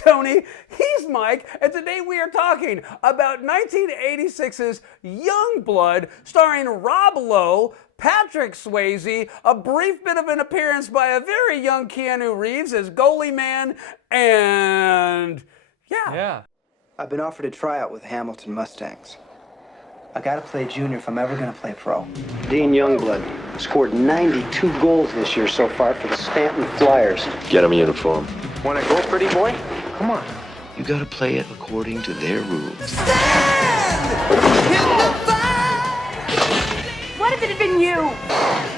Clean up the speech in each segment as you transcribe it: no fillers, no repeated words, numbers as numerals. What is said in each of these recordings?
Tony, he's Mike, and today we are talking about 1986's Youngblood, starring Rob Lowe, Patrick Swayze, a brief bit of an appearance by a very young Keanu Reeves as goalie man, and yeah. I've been offered a tryout with Hamilton Mustangs. I gotta play junior if I'm ever gonna play pro. Dean Youngblood scored 92 goals this year so far for the Stanton Flyers. Get him a uniform. Wanna go, pretty boy? Come on. You gotta play it according to their rules. What if it had been you?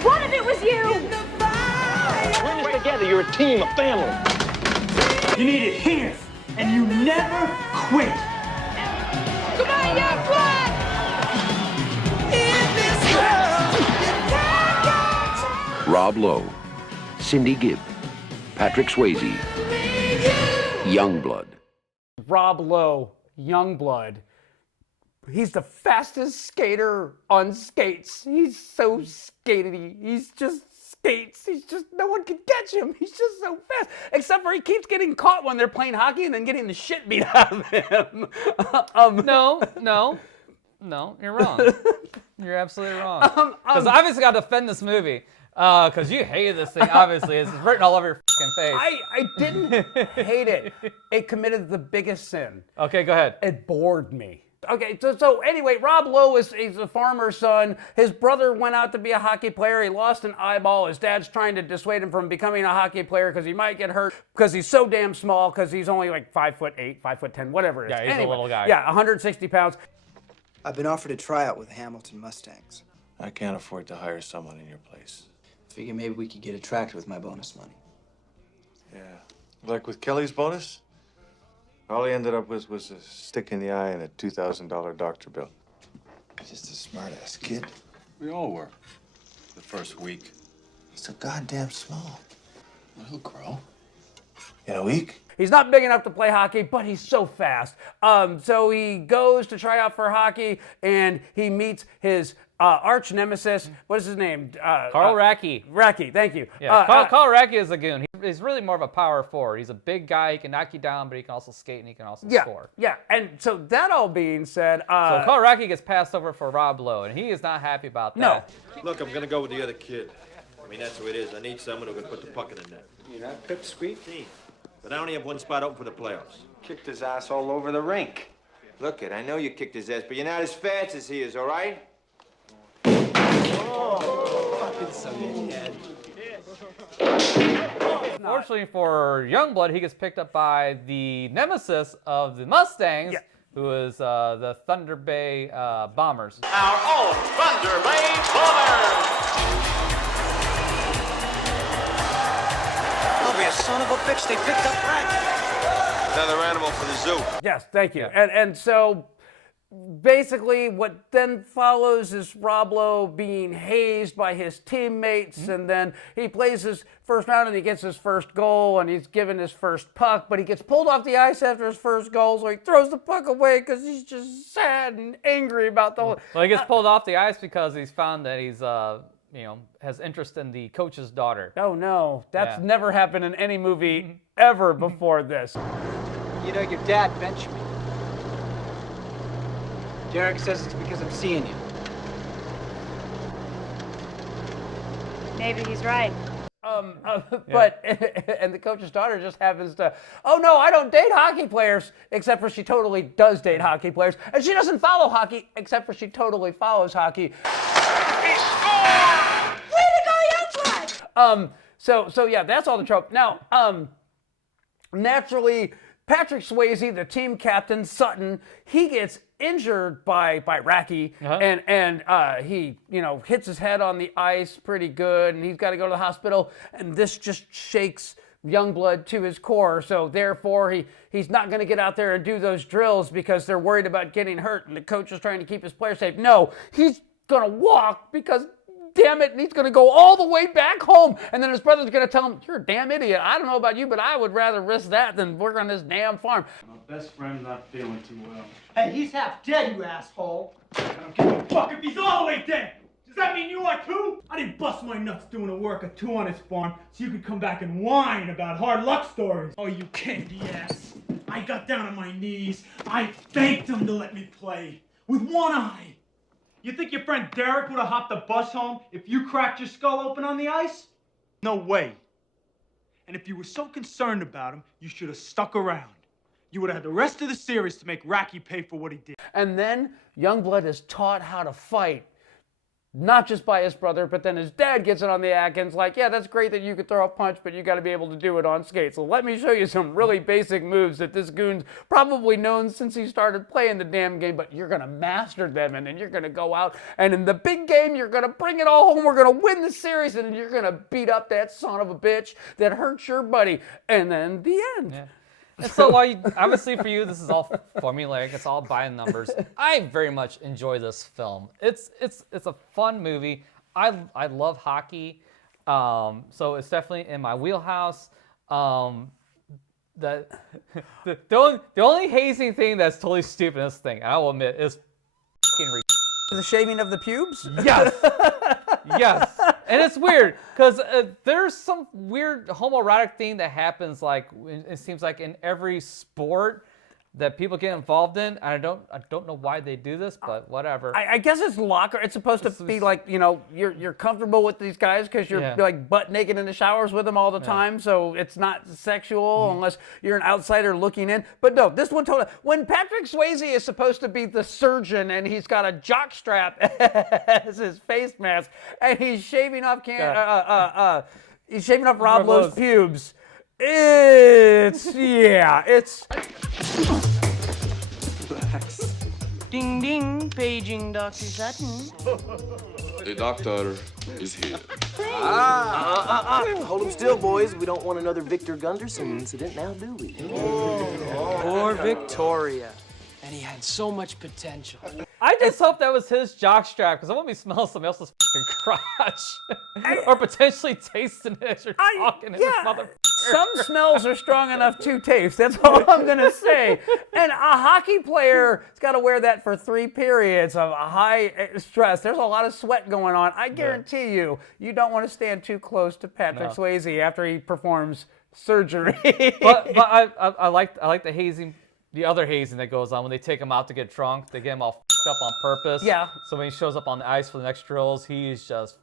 What if it was you? We're in it together. You're a team, a family. You need it here, and you never quit. Come on, Youngblood! Rob Lowe, Cynthia Gibb, Patrick Swayze, Youngblood. Rob Lowe, Youngblood. He's the fastest skater on skates. He's so skatey. He's just skates. He's just, no one can catch him. He's just so fast. Except for he keeps getting caught when they're playing hockey and then getting the shit beat out of him. No, you're wrong. You're absolutely wrong. Because I obviously got to defend this movie. Because you hated this thing, obviously. It's written all over your fucking face. I didn't hate it. It committed the biggest sin. Okay, go ahead. It bored me. Okay, so anyway, Rob Lowe he's a farmer's son. His brother went out to be a hockey player. He lost an eyeball. His dad's trying to dissuade him from becoming a hockey player because he might get hurt because he's so damn small because he's only like 5'8", 5'10", whatever it is. Yeah, he's a little guy. Yeah, 160 pounds. I've been offered a tryout with Hamilton Mustangs. I can't afford to hire someone in your place. Figure maybe we could get a tractor with my bonus money. Yeah. Like with Kelly's bonus? All he ended up with was a stick in the eye and a $2,000 doctor bill. Just a smart-ass kid. We all were. The first week. He's so goddamn small. Well, he'll grow. In a week? He's not big enough to play hockey, but he's so fast. So he goes to try out for hockey, and he meets his arch nemesis. What is his name? Carl Racky. Racky, thank you. Yeah, Carl Racky is a goon. He's really more of a power forward. He's a big guy. He can knock you down, but he can also skate and he can also score. Yeah, and so that all being said... so Carl Racky gets passed over for Rob Lowe, and he is not happy about that. No. Look, I'm going to go with the other kid. I mean, that's who it is. I need someone who can put the puck in the net. You're not pipsqueak? But I only have one spot open for the playoffs. Kicked his ass all over the rink. Look it, I know you kicked his ass, but you're not as fast as he is, all right? Fortunately for Youngblood, he gets picked up by the nemesis of the Mustangs, who is the Thunder Bay Bombers. Our own Thunder Bay Bombers! Don't be a son of a bitch, they picked up Racky. Another animal for the zoo. Yes, thank you. And so basically what then follows is Rob Lowe being hazed by his teammates, and then he plays his first round and he gets his first goal and he's given his first puck, but he gets pulled off the ice after his first goal, so he throws the puck away because he's just sad and angry about the whole... Well, he gets pulled off the ice because he's found that he's has interest in the coach's daughter. Oh no, that's never happened in any movie ever before this. You know, your dad benched me. Derek says it's because I'm seeing you. Maybe he's right. But, and the coach's daughter just happens to, oh no, I don't date hockey players, except for she totally does date hockey players. And she doesn't follow hockey, except for she totally follows hockey. He scored! Way to go, Youngblood! So yeah, that's all the trope. Now, naturally, Patrick Swayze, the team captain, Sutton, he gets injured by Racky, and he hits his head on the ice pretty good, and he's got to go to the hospital, and this just shakes Youngblood to his core. So therefore, he's not going to get out there and do those drills because they're worried about getting hurt, and the coach is trying to keep his players safe. No, he's going to walk because, damn it, and he's going to go all the way back home. And then his brother's going to tell him, you're a damn idiot. I don't know about you, but I would rather risk that than work on this damn farm. My best friend's not feeling too well. Hey, he's half dead, you asshole. I don't give a fuck if he's all the way dead. Does that mean you are too? I didn't bust my nuts doing the work of 2 on his farm so you could come back and whine about hard luck stories. Oh, you candy ass. I got down on my knees. I begged him to let me play with one eye. You think your friend Derek would have hopped the bus home if you cracked your skull open on the ice? No way. And if you were so concerned about him, you should have stuck around. You would have had the rest of the series to make Racky pay for what he did. And then Youngblood is taught how to fight. Not just by his brother, but then his dad gets it on the act and it's like, yeah, that's great that you could throw a punch, but you got to be able to do it on skates. So let me show you some really basic moves that this goon's probably known since he started playing the damn game, but you're going to master them, and then you're going to go out, and in the big game, you're going to bring it all home. We're going to win the series, and you're going to beat up that son of a bitch that hurt your buddy. And then the end. Yeah. And so while obviously for you, this is all formulaic, it's all by numbers. I very much enjoy this film. It's a fun movie. I love hockey, so it's definitely in my wheelhouse. The only hazing thing that's totally stupid in this thing, and I will admit, is fucking the shaving of the pubes? Yes. Yes. And it's weird because there's some weird homoerotic thing that happens, like it seems like in every sport that people get involved in. I don't know why they do this, but whatever. I guess it's locker. It's supposed to be like, you know, you're comfortable with these guys because you're like butt naked in the showers with them all the time. So it's not sexual unless you're an outsider looking in. But no, this one totally. When Patrick Swayze is supposed to be the surgeon and he's got a jock strap as his face mask and he's shaving off Rob Lowe's pubes. It's Ding ding, paging Dr. Sutton. The doctor is here. Hold him still, boys. We don't want another Victor Gunderson incident now, do we? Poor Victoria. And he had so much potential. I just hope that was his jockstrap, because I want me to smell somebody else's fucking crotch. Or potentially tasting it as you're talking in this motherfucker. Some smells are strong enough to taste. That's all I'm going to say. And a hockey player has got to wear that for 3 periods of high stress. There's a lot of sweat going on. I guarantee you don't want to stand too close to Patrick Swayze after he performs surgery. but I like the hazing. The other hazing that goes on when they take him out to get drunk, they get him all fucked up on purpose. Yeah. So when he shows up on the ice for the next drills, he's just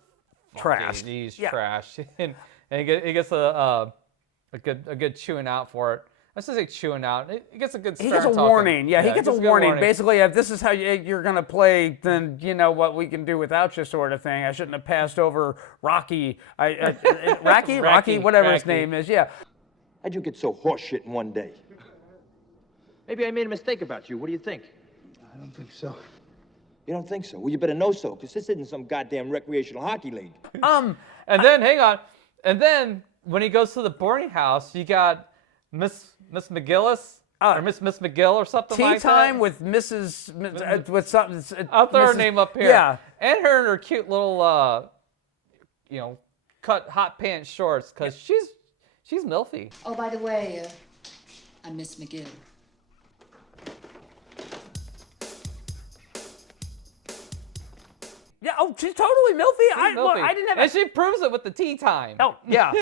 trash. He's trash, and he gets a good chewing out for it. I should say chewing out. He gets a good. He gets a warning. Yeah, he gets a warning. Basically, if this is how you're gonna play, then you know what we can do without you, sort of thing. I shouldn't have passed over Rocky. Rocky, whatever his name is. Yeah. How'd you get so horseshit in one day? Maybe I made a mistake about you. What do you think? I don't think so. You don't think so? Well, you better know so, because this isn't some goddamn recreational hockey league. And then, hang on. And then, when he goes to the boarding house, you got Miss McGillis, or Miss McGill, or something like that. Tea time with Mrs. with something. I'll throw her name up here. Yeah. And her in her cute little, cut hot pants shorts, because she's milfy. Oh, by the way, I'm Miss McGill. Yeah, oh, she's totally milfy. I didn't have. And she proves it with the tea time. Oh, yeah. 1,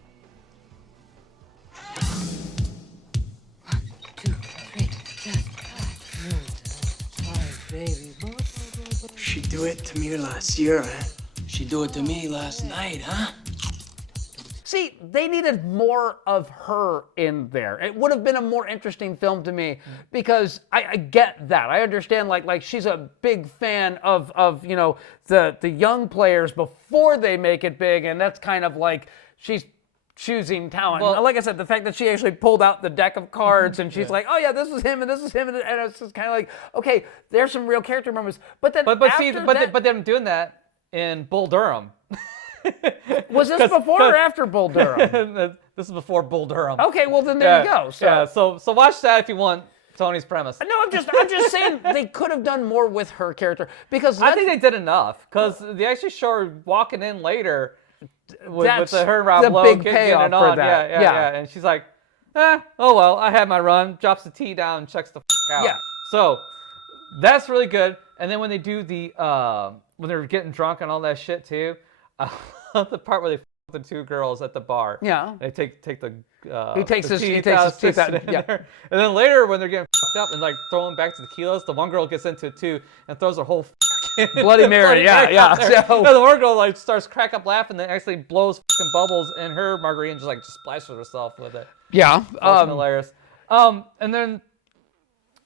2, 3, 5, baby. She do it to me last year, huh? She do it to me last night, huh? See, they needed more of her in there. It would have been a more interesting film to me because I get that. I understand like she's a big fan of the young players before they make it big, and that's kind of like she's choosing talent. Well, like I said, the fact that she actually pulled out the deck of cards and she's like, oh yeah, this is him and this is him, and it's just kind of like, okay, there's some real character moments. But then but they're doing that in Bull Durham. Was this before or after Bull Durham? This is before Bull Durham. Okay, well then there you go. So watch that if you want Tony's premise. No, I'm just saying they could have done more with her character because I think they did enough because they actually show her walking in later with her and Rob Lowe big payoff getting it on. for that. Yeah, and she's like, oh well, I had my run. Drops the tea down, and checks the out. Yeah. So that's really good. And then when they do the when they're getting drunk and all that shit too. I love the part where they the two girls at the bar. Yeah. They take the. He takes the his teeth teeth out. sticks it in Yeah. there. And then later, when they're getting fucked up and like throwing back to the kilos, the one girl gets into it too and throws her whole fucking Bloody Mary. Yeah. out there. So, And the one girl like starts crack up laughing, then actually blows fucking bubbles in her margarita and just splashes herself with it. yeah. That's hilarious. And then,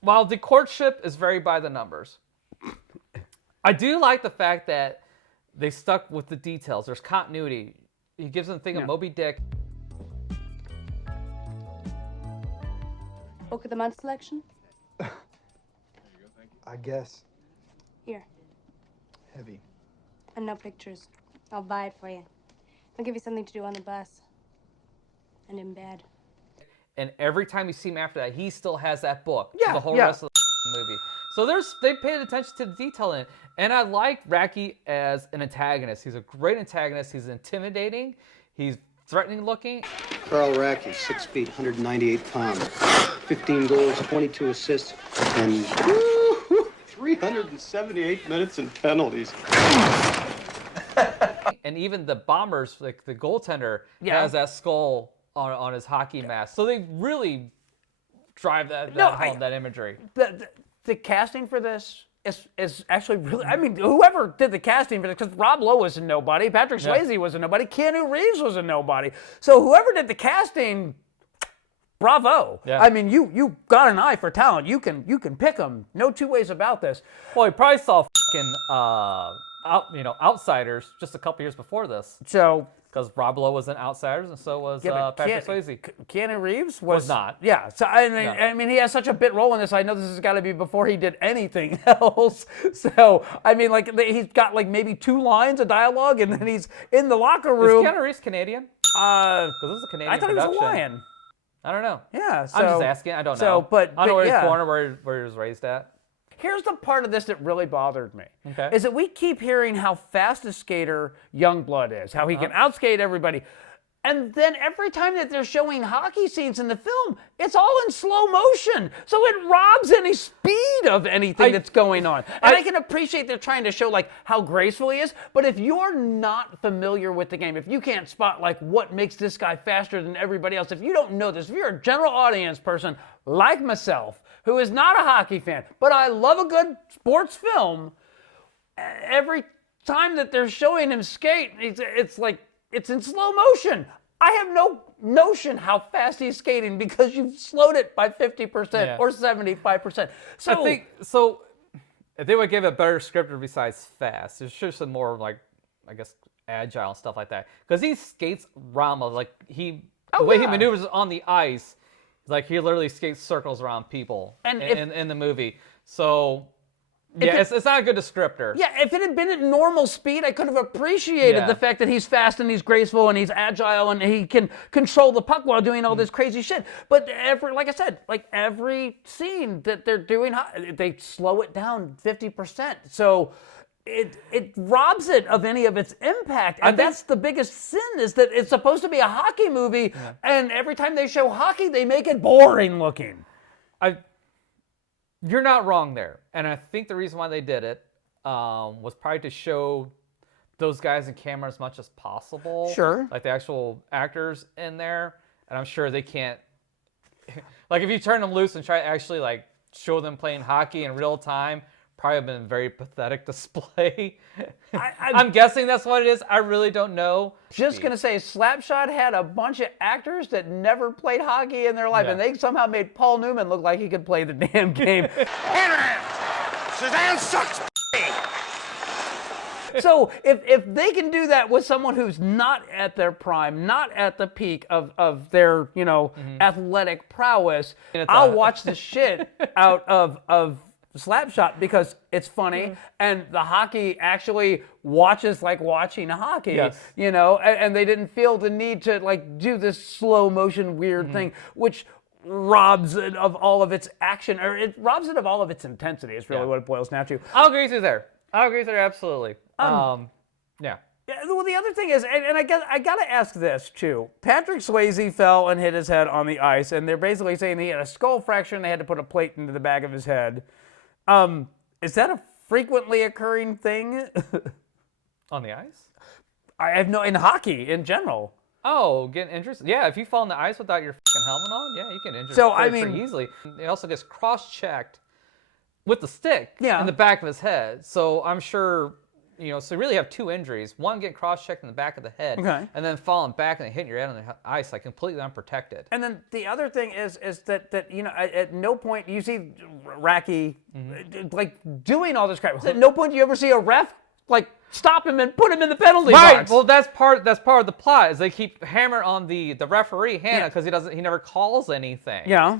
while the courtship is very by the numbers, I do like the fact that they stuck with the details. There's continuity. He gives them the thing of Moby Dick. Book of the month selection? I guess. Here. Heavy. And no pictures. I'll buy it for you. I'll give you something to do on the bus. And in bed. And every time you see him after that, he still has that book. Yeah, For the whole yeah. rest of the movie. So they paid attention to the detail in it. And I like Racky as an antagonist. He's a great antagonist. He's intimidating. He's threatening looking. Carl Racky, 6 feet, 198 pounds, 15 goals, 22 assists, and 378 minutes in penalties. And even the Bombers, like the goaltender, has that skull on his hockey mask. So they really drive that home, that imagery. The casting for this is actually really. I mean, whoever did the casting for this, because Rob Lowe was a nobody, Patrick Swayze was a nobody, Keanu Reeves was a nobody. So whoever did the casting, bravo. Yeah. I mean, you got an eye for talent. You can pick them. No two ways about this. Well, he probably saw fucking Outsiders just a couple years before this. So. Because Rob Lowe was in Outsiders, and so was Patrick Swayze. Keanu Reeves was not. Yeah. So I mean, he has such a bit role in this. I know this has got to be before he did anything else. So I mean, like he's got like maybe 2 lines of dialogue, and then he's in the locker room. Is Keanu Reeves Canadian? Because this is a Canadian I thought production. he was Hawaiian. I don't know. Yeah. So, I'm just asking. I don't know. So, but I don't know where yeah. he's born or where he was raised at. Here's the part of this that really bothered me. Okay. Is that we keep hearing how fast a skater Youngblood is, how he can outskate everybody. And then every time that they're showing hockey scenes in the film, it's all in slow motion. So it robs any speed of anything that's going on. And I can appreciate they're trying to show like how graceful he is, but if you're not familiar with the game, if you can't spot like what makes this guy faster than everybody else, if you don't know this, if you're a general audience person like myself, who is not a hockey fan, but I love a good sports film, every time that they're showing him skate, it's like, it's in slow motion. I have no notion how fast he's skating because you've slowed it by 50% or 75%. So I think, if they would give a better script besides fast, it should some more like, I guess, agile and stuff like that. Because he skates around, like the way he maneuvers on the ice, like he literally skates circles around people in the movie. So yeah, it's not a good descriptor. Yeah, if it had been at normal speed, I could have appreciated the fact that he's fast and he's graceful and he's agile and he can control the puck while doing all this crazy shit. But like I said, like every scene that they're doing, they slow it down 50%. So it robs it of any of its impact. And that's the biggest sin, is that it's supposed to be a hockey movie, and every time they show hockey, they make it boring looking. You're not wrong there. And I think the reason why they did it was probably to show those guys in camera as much as possible. Sure. Like the actual actors in there. And I'm sure they can't... like if you turn them loose and try to actually like show them playing hockey in real time, probably have been a very pathetic display. I'm guessing that's what it is. I really don't know. Just going to say, Slapshot had a bunch of actors that never played hockey in their life, and they somehow made Paul Newman look like he could play the damn game. Suzanne sucks. So if they can do that with someone who's not at their prime, not at the peak of their athletic prowess, I'll watch the shit out of Slapshot because it's funny and the hockey actually watches like watching hockey, and they didn't feel the need to like do this slow motion weird thing, which robs it of all of its action, or it robs it of all of its intensity is really what it boils down to. I'll agree with you there. Absolutely. Well, the other thing is, and I got to ask this too. Patrick Swayze fell and hit his head on the ice, and they're basically saying he had a skull fracture and they had to put a plate into the back of his head. Is that a frequently occurring thing? On the ice? I have no in hockey in general. Oh, getting injured? Yeah, if you fall on the ice without your fucking helmet on, yeah, you can injure So, pretty easily. It also gets cross-checked with the stick in the back of his head. So I'm sure, so you really have 2 injuries. One getting cross-checked in the back of the head, and then falling back and hitting your head on the ice, like completely unprotected. And then the other thing is that at no point do you see Racky like doing all this crap. At no point do you ever see a ref like stop him and put him in the penalty box. Right. Well, that's part of the plot is they keep hammering on the referee Hannah because he never calls anything. Yeah.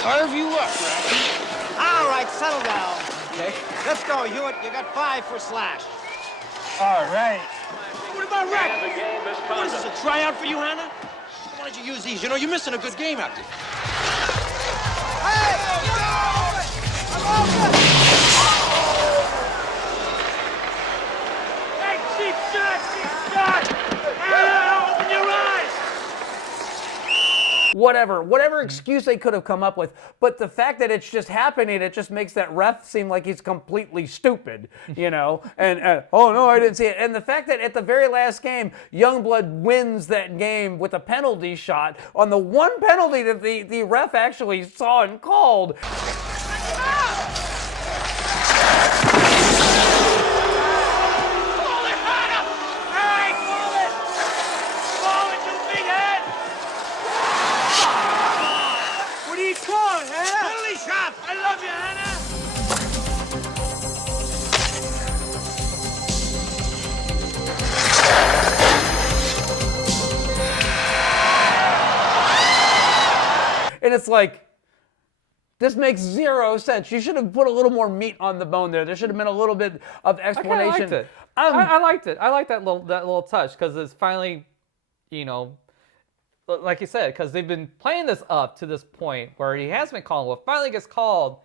Carve you up, Racky. All right, settle down. Okay. Let's go, Hewitt. You got 5 for Slash. All right. What about Racky? What is this, a tryout for you, Hannah? Why don't you use these? You're missing a good game out there. Hey! Hey, cheap shot! Hannah, open your eyes! Whatever excuse they could have come up with, but the fact that it's just happening, it just makes that ref seem like he's completely stupid, and oh no, I didn't see it. And the fact that at the very last game, Youngblood wins that game with a penalty shot on the one penalty that the ref actually saw and called. I love you, Hannah! And it's like, this makes 0 sense. You should have put a little more meat on the bone there. There should have been a little bit of explanation. I liked it. I liked it. I like that little touch because it's finally, like you said, because they've been playing this up to this point where he has been called. Well, finally gets called,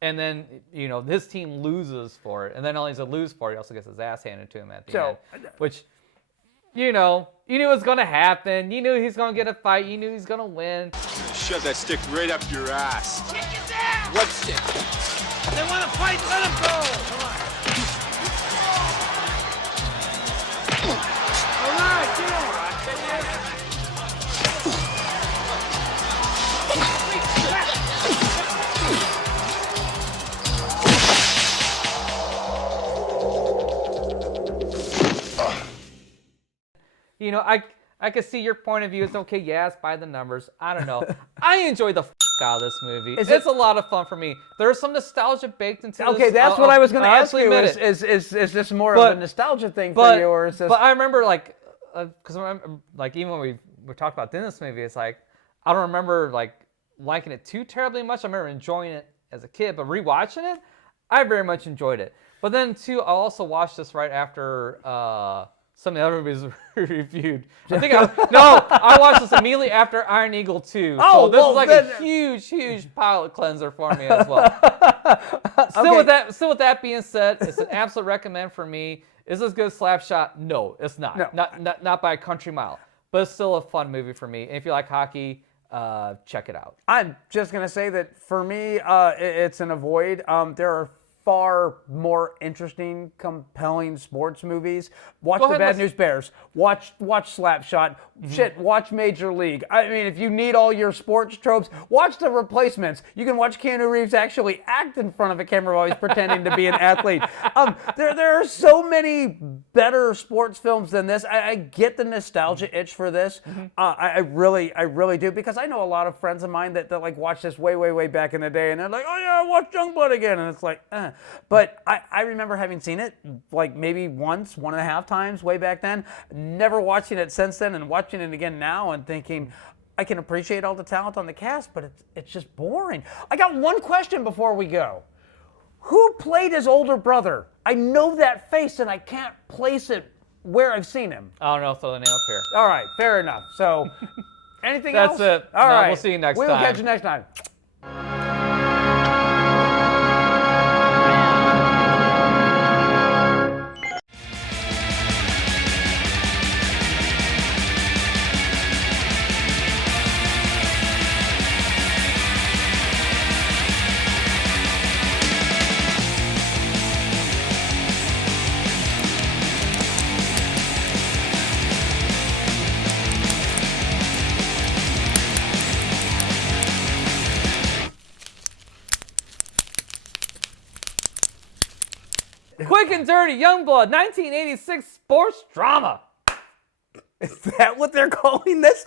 and then his team loses for it, and then not only does it lose for it, he also gets his ass handed to him at the end, which you knew it was gonna happen. You knew he's gonna get a fight. You knew he's gonna win. Shove that stick right up your ass. Kick his ass! What stick? They want to fight, let him go! Come on. All right, get on. I could see your point of view. It's okay, it's by the numbers. I don't know. I enjoy the out of this movie. It's a lot of fun for me. There's some nostalgia baked into this. Okay, that's what I was going to ask you. Is this more of a nostalgia thing for you, or is this? But I remember because even when we talked about doing this movie, it's like I don't remember liking it too terribly much. I remember enjoying it as a kid, but rewatching it, I very much enjoyed it. But then too, I also watched this right after some of the other movies were reviewed. I watched this immediately after Iron Eagle 2. So this is a huge palate cleanser for me as well. Still with that being said, it's an absolute recommend for me. Is this good Slapshot? No, it's not. No. Not by a country mile. But it's still a fun movie for me. And if you like hockey, check it out. I'm just going to say that for me, it's an avoid. There are far more interesting, compelling sports movies. Watch The Bad News Bears. Watch Slapshot. Shit, watch Major League. I mean, if you need all your sports tropes, watch The Replacements. You can watch Keanu Reeves actually act in front of a camera while he's pretending to be an athlete. There are so many better sports films than this. I get the nostalgia itch for this. I really do, because I know a lot of friends of mine that watched this way back in the day, and they're like, oh yeah, I watched Youngblood again, and it's like, But I remember having seen it maybe once, 1.5 times way back then. Never watching it since then, and watching it again now and thinking, I can appreciate all the talent on the cast, but it's just boring. I got one question before we go. Who played his older brother? I know that face and I can't place it where I've seen him. I don't know, throw the name up here. All right, fair enough. So, anything else? That's it. All right. We'll see you next time. We'll catch you next time. Quick and Dirty Youngblood 1986 sports drama. Is that what they're calling this?